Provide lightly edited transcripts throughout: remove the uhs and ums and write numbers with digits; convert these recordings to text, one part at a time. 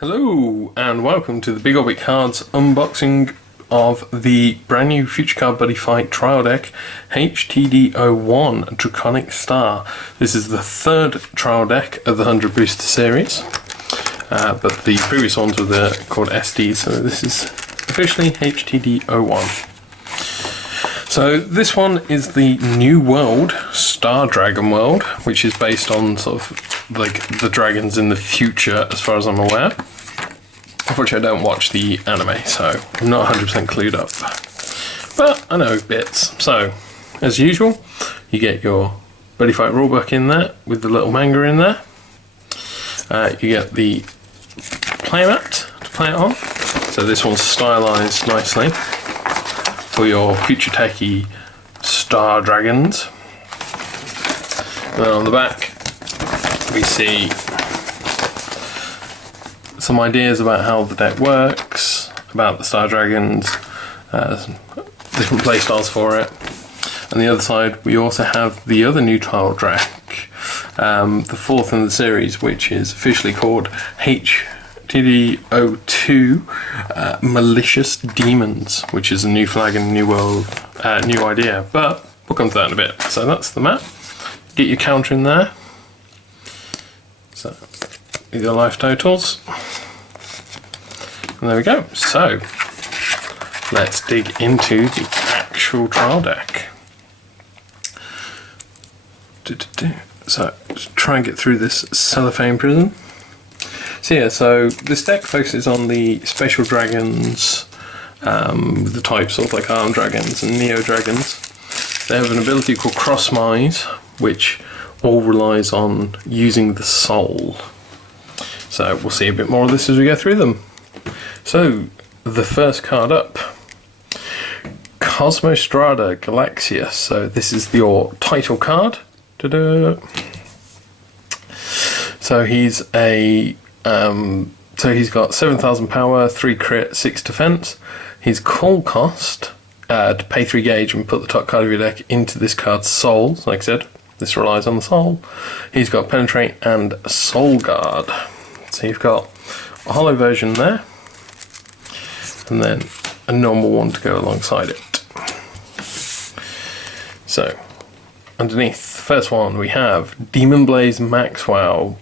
Hello and welcome to the Big Orbit Cards unboxing of the brand new Future Card Buddyfight trial deck H-TD01 Dragonic Star. This is the third trial deck of the 100 Booster series, but the previous ones were called SD, so this is officially H-TD01. So this one is the New World Star Dragon World, which is based on sort of like the dragons in the future as far as I'm aware. Unfortunately I don't watch the anime, so I'm not 100% clued up. But I know bits. So, as usual, you get your Buddyfight rulebook in there with the little manga in there. You get the playmat to play it on. So this one's stylized nicely for your future techie star dragons. And then on the back we see some ideas about how the deck works, about the star dragons, different playstyles for it. On the other side we also have the other new trial deck, the fourth in the series, which is officially called H-TD02 Malicious Demons, which is a new flag and a new world, new idea, but we'll come to that in a bit. So that's the map. Get your counter in there. So these are life totals. And there we go. So let's dig into the actual trial deck. So let's try and get through this cellophane prison. So yeah, so this deck focuses on the special dragons, with the types of like armed dragons and neo dragons. They have an ability called Crossmise, which all relies on using the soul. So we'll see a bit more of this as we go through them. So the first card up, Cosmo Strada Galaxia. So this is your title card. Ta-da! So he's a he's got 7,000 power, 3 crit, 6 defense. His call cost to pay 3 gauge and put the top card of your deck into this card's soul. Like I said, this relies on the soul. He's got penetrate and soul guard. So you've got a hollow version there, and then a normal one to go alongside it. So underneath the first one we have Demon Blaze Maxwell.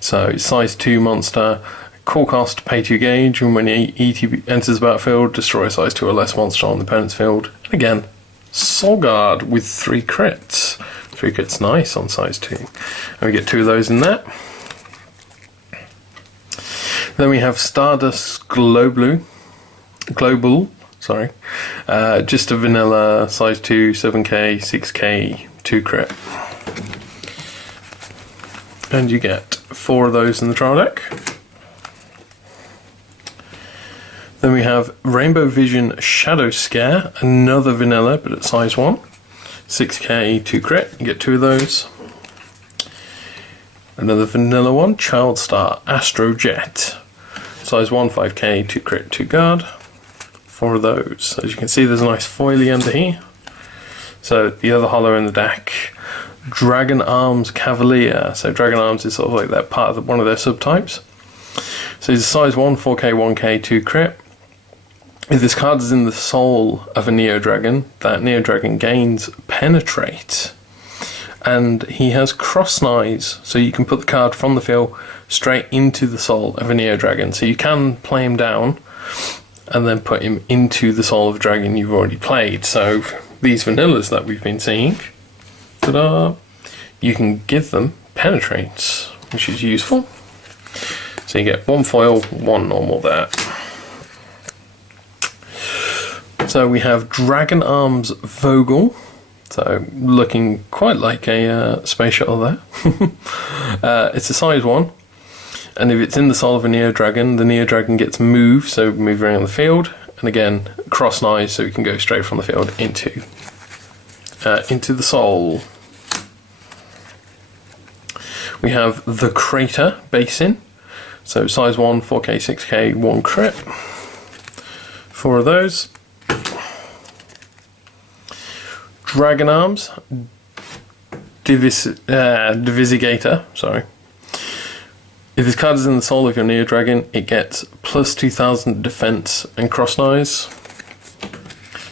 So size 2 monster, call cost, pay 2 gauge, and when ETB enters the battlefield, destroy a size 2 or less monster on the opponent's field. And again, soul guard with 3 crits. 3 crits nice on size 2. And we get 2 of those in there. Then we have Stardust Global, just a vanilla, size 2, 7k, 6k, 2 crit. And you get 4 of those in the trial deck. Then we have Rainbow Vision Shadow Scare, another vanilla but at size 1, 6k, 2 crit, you get 2 of those. Another vanilla one, Child Star Astro Jet, size 1, 5k, 2 crit, 2 guard. 4 of those. As you can see, there's a nice foily under here. So the other hollow in the deck, Dragonarms Cavalier. So Dragonarms is sort of like that part of one of their subtypes. So he's a size 1, 4k, 1k, 2 crit. If this card is in the soul of a Neo Dragon, that Neo Dragon gains penetrate. And he has Crossmise, so you can put the card from the field straight into the soul of a Neo Dragon. So you can play him down and then put him into the soul of a dragon you've already played. So these vanillas that we've been seeing, ta-da, you can give them penetrates, which is useful. So you get 1 foil, 1 normal there. So we have Dragonarms Vogel. So looking quite like a space shuttle there. It's a size 1. And if it's in the soul of a Neo Dragon, the Neo Dragon gets moved, so move around the field. And again, Crossmise, so we can go straight from the field into the soul. We have the Crater Basin. So size 1, 4k, 6k, 1 crit. 4 of those. Dragonarms Divisigator, sorry. If this card is in the soul of your Neo Dragon, it gets plus 2000 defense and cross knives.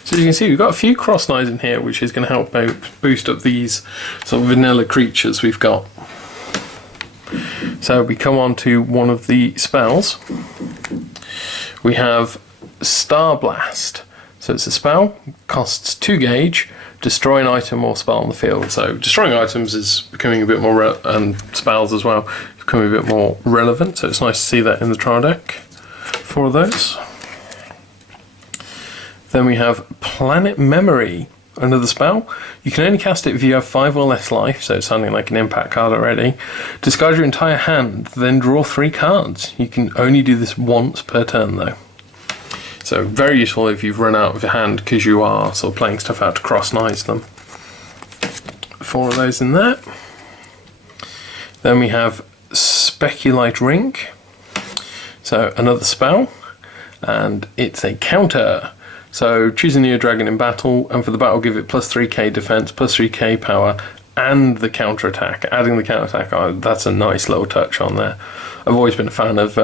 So as you can see, we've got a few cross knives in here, which is going to help boost up these sort of vanilla creatures we've got. So we come on to one of the spells. We have Star Blast. So it's a spell, costs 2 gauge, destroy an item or spell on the field. So destroying items is becoming a bit more, and spells as well, becoming a bit more relevant. So it's nice to see that in the trial deck for those. Then we have Planet Memory, another spell. You can only cast it if you have 5 or less life, so it's sounding like an impact card already. Discard your entire hand, then draw 3 cards. You can only do this once per turn though. So very useful if you've run out of your hand because you are sort of playing stuff out to cross knives them. 4 of those in there. Then we have Speculate Ring. So another spell, and it's a counter. So choose a Neo Dragon in battle, and for the battle give it plus 3k defense, plus 3k power, and the counter attack. Adding the counter attack, that's a nice little touch on there. I've always been a fan of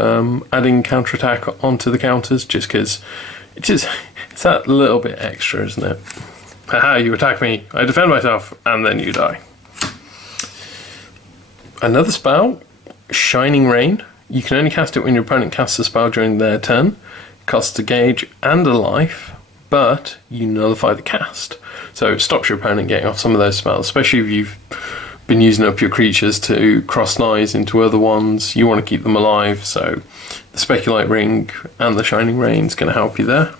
adding counter attack onto the counters, just because it's that little bit extra, isn't it? Haha, you attack me, I defend myself, and then you die. Another spell, Shining Rain. You can only cast it when your opponent casts a spell during their turn. It costs a gauge and a life, but you nullify the cast. So it stops your opponent getting off some of those spells, especially if you've been using up your creatures to cross knives into other ones. You want to keep them alive, so the Speculate Ring and the Shining Rain is going to help you there.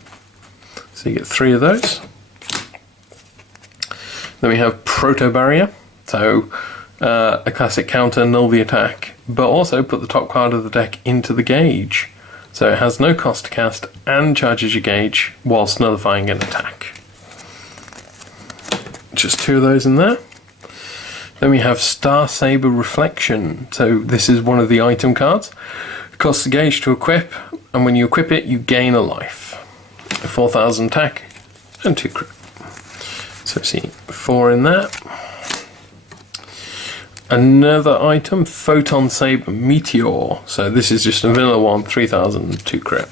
So you get 3 of those. Then we have Proto Barrier. So a classic counter, null the attack, but also put the top card of the deck into the gauge. So it has no cost to cast and charges your gauge whilst nullifying an attack. Just 2 of those in there. Then we have Star Saber Reflection. So this is one of the item cards. It costs a gauge to equip, and when you equip it, you gain a life. A 4000 attack and 2 crit. So see 4 in there. Another item, Photon Saber Meteor. So this is just a vanilla one, 3000, 2 crit.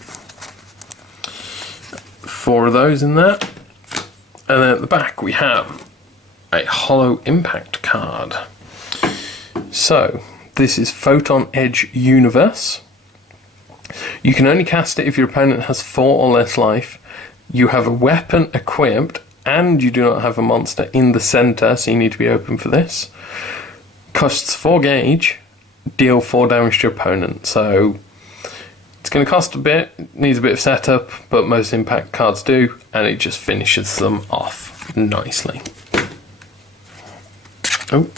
4 of those in there. And then at the back we have a Hollow Impact card. So this is Photon Edge Universe. You can only cast it if your opponent has 4 or less life. You have a weapon equipped and you do not have a monster in the center, so you need to be open for this. Costs 4 gauge, deal 4 damage to your opponent. So it's going to cost a bit, needs a bit of setup, but most impact cards do, and it just finishes them off nicely. Oh,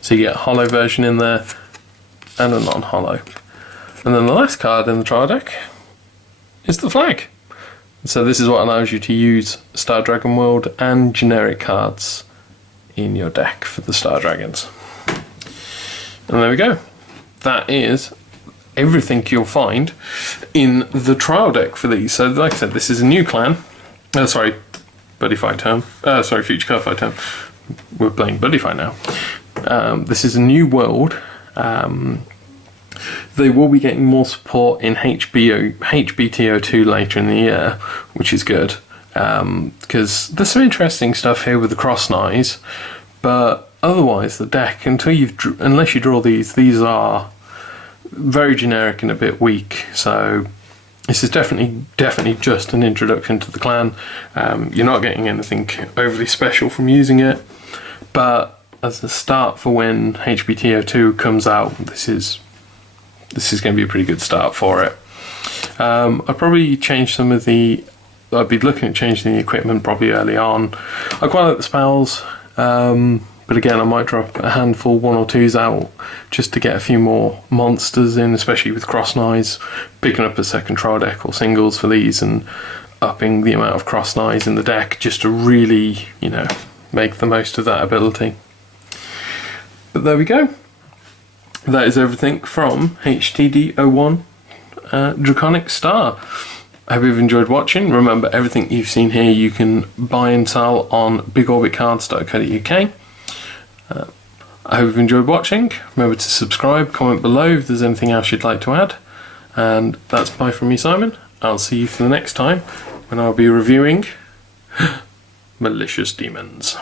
so you get a hollow version in there and a non-hollow. And then the last card in the trial deck is the flag. So this is what allows you to use Star Dragon World and generic cards in your deck for the Star Dragons. And there we go. That is everything you'll find in the trial deck for these. So like I said, this is a new clan. Buddyfight term. Future Card Fight term. We're playing Buddyfight now. This is a new world. They will be getting more support in HBT02 later in the year, which is good. Because there's some interesting stuff here with the cross knives, but otherwise the deck, unless you draw these are very generic and a bit weak. So this is definitely just an introduction to the clan. You're not getting anything overly special from using it, but as a start for when HBT02 comes out, this is going to be a pretty good start for it. I'll probably change some of the. I'd be looking at changing the equipment probably early on. I quite like the spells, but again I might drop a handful, 1 or 2s out, just to get a few more monsters in, especially with cross knives, picking up a second trial deck or singles for these and upping the amount of cross knives in the deck, just to really, make the most of that ability. But there we go. That is everything from H-TD01 Dragonic Star. I hope you've enjoyed watching. Remember, everything you've seen here you can buy and sell on bigorbitcards.co.uk. I hope you've enjoyed watching. Remember to subscribe, comment below if there's anything else you'd like to add. And that's bye from me, Simon. I'll see you for the next time when I'll be reviewing Malicious Demons.